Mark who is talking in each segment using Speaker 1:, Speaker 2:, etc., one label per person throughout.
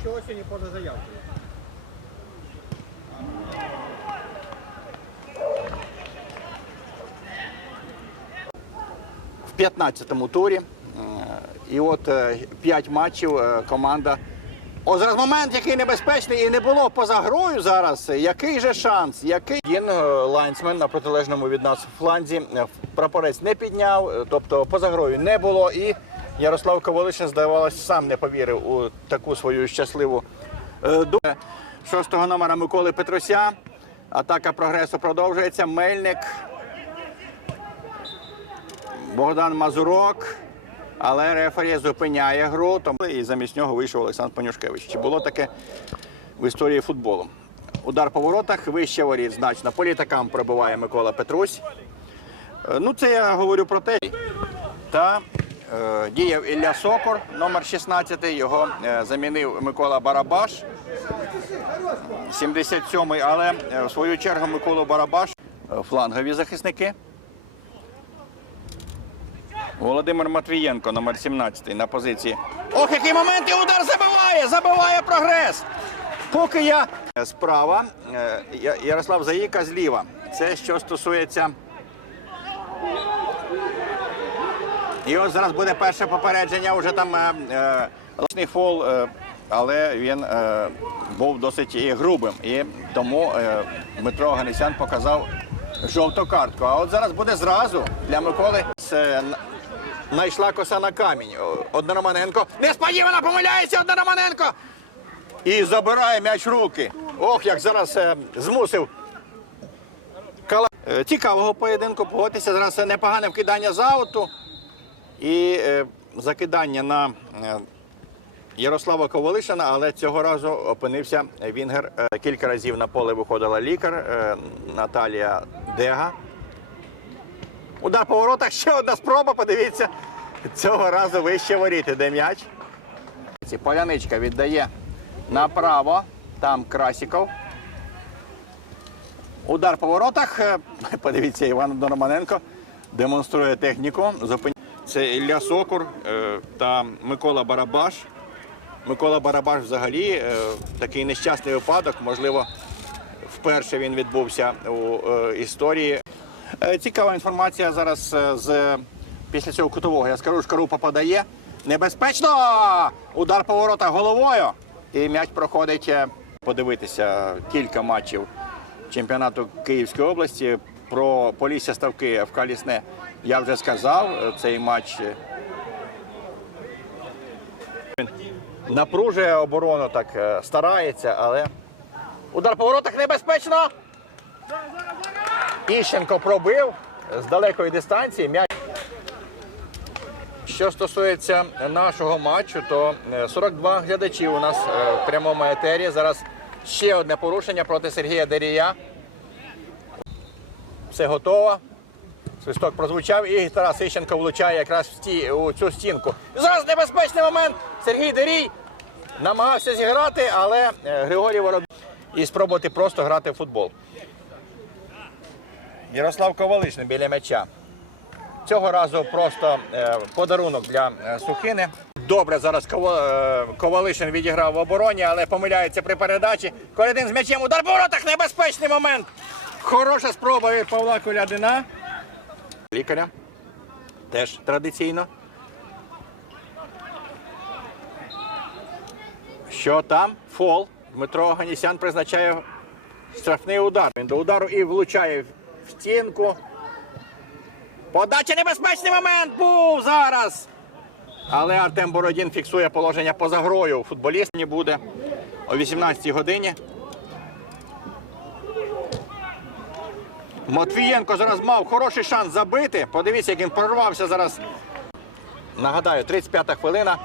Speaker 1: ще осінь поза заявкою.
Speaker 2: в 15-му турі. Е, І от 5 матчів е, команда. О, зараз момент, який небезпечний, і не було поза грою зараз. Який же шанс? Який він е, лайнсмен на протилежному від нас фланзі. е, Прапорець не підняв, е, тобто поза грою не було. І Ярослав Ковалишин, здавалось, сам не повірив у таку свою щасливу е, долю. Шостого номера Миколи Петруся. Атака прогресу продовжується. Мельник Богдан Мазурок, але рефері зупиняє гру, і замість нього вийшов Олександр Панюшкевич. Чи було таке в історії футболу? Удар по воротах, вище воріт значно. По літакам пробиває Микола Петрусь. Е, Ну, це я говорю про те. Та діяв Ілля Сокор, номер 16. Його е, замінив Микола Барабаш. 77-й, але е, в свою чергу Миколу Барабаш, е, флангові захисники. Володимир Матвієнко, номер 17 на позиції. Ох, який момент! І удар забиває! Забиває прогрес! Поки я справа, е, Ярослав Заїка зліва. Це що стосується. І ось зараз буде перше попередження. Уже там е, е, личний фол, е, але він е, був досить і грубим. І тому е, Дмитро Ганесян показав жовту картку. А от зараз буде зразу для Миколи. Це Найшла коса на камінь. Однороманенко. Несподівано помиляється Однороманенко. І забирає м'яч руки. Ох, як зараз е, змусив. Кала... Е, Цікавого поєдинку. Погодьтеся, зараз непогане вкидання з ауту. І е, закидання на е, Ярослава Ковалишина, але цього разу опинився Вінгер. Е, Кілька разів на поле виходила лікар Наталія Дега. Удар по воротах, ще одна спроба, подивіться. Цього разу вище воріти, де м'яч. Поляничка віддає направо, там Красіков. Удар по воротах. Подивіться, Іван Романенко демонструє техніку. Це Ілля Сокур е, та Микола Барабаш. Микола Барабаш взагалі е, такий нещасний випадок. Можливо, вперше він відбувся у е, історії. Цікава інформація зараз з після цього кутового. Я скажу, Шкарупа подає. Небезпечно! Удар по воротах головою. І м'яч проходить. Подивитися кілька матчів чемпіонату Київської області. Про Полісся Ставки в Калісне я вже сказав. Е, Цей матч е, напружує оборону, так е, старається, але удар по воротах небезпечно. Іщенко пробив з далекої дистанції. Що стосується нашого матчу, то е, 42 глядачі у нас в прямому етері. Зараз ще одне порушення проти Сергія Дерія. Все готово. Свисток прозвучав і Тарас Іщенко влучає якраз в сті, у цю стінку. Зараз небезпечний момент. Сергій Дерій намагався зіграти, але е, Григорій Воробій і спробувати просто грати в футбол. Ярослав Ковалишин біля м'яча. Цього разу просто е, подарунок для е, Сухини. Добре, зараз Ковалишин відіграв в обороні, але помиляється при передачі. Колядин з м'ячем. Удар по воротах, небезпечний момент. Хороша спроба від Павла Колядина. Лікаря. Теж традиційно. Що там? Фол. Дмитро Ганісян призначає штрафний удар. Він до удару і влучає в стінку. Подача небезпечний момент був зараз. Але Артем Бородін фіксує положення поза грою. Футболіст не буде о 18 годині. Матвієнко зараз мав хороший шанс забити. Подивіться, як він прорвався зараз. Нагадаю, 35-та хвилина.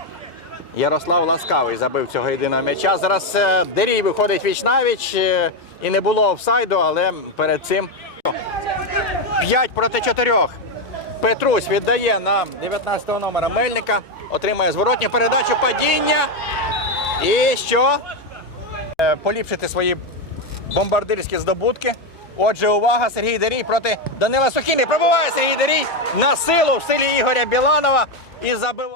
Speaker 2: Ярослав Ласкавий забив цього єдиного м'яча. Зараз е, Дерій виходить віч-навіч. е, І не було офсайду, але перед цим 5 проти 4. Петрусь віддає на 19-го номера Мельника. Отримає зворотню передачу падіння. І що? Е, Поліпшити свої бомбардирські здобутки. Отже, увага, Сергій Дерій проти Данила Сухіни. Пробуває Сергій Дерій на силу в силі Ігоря Біланова і забиває.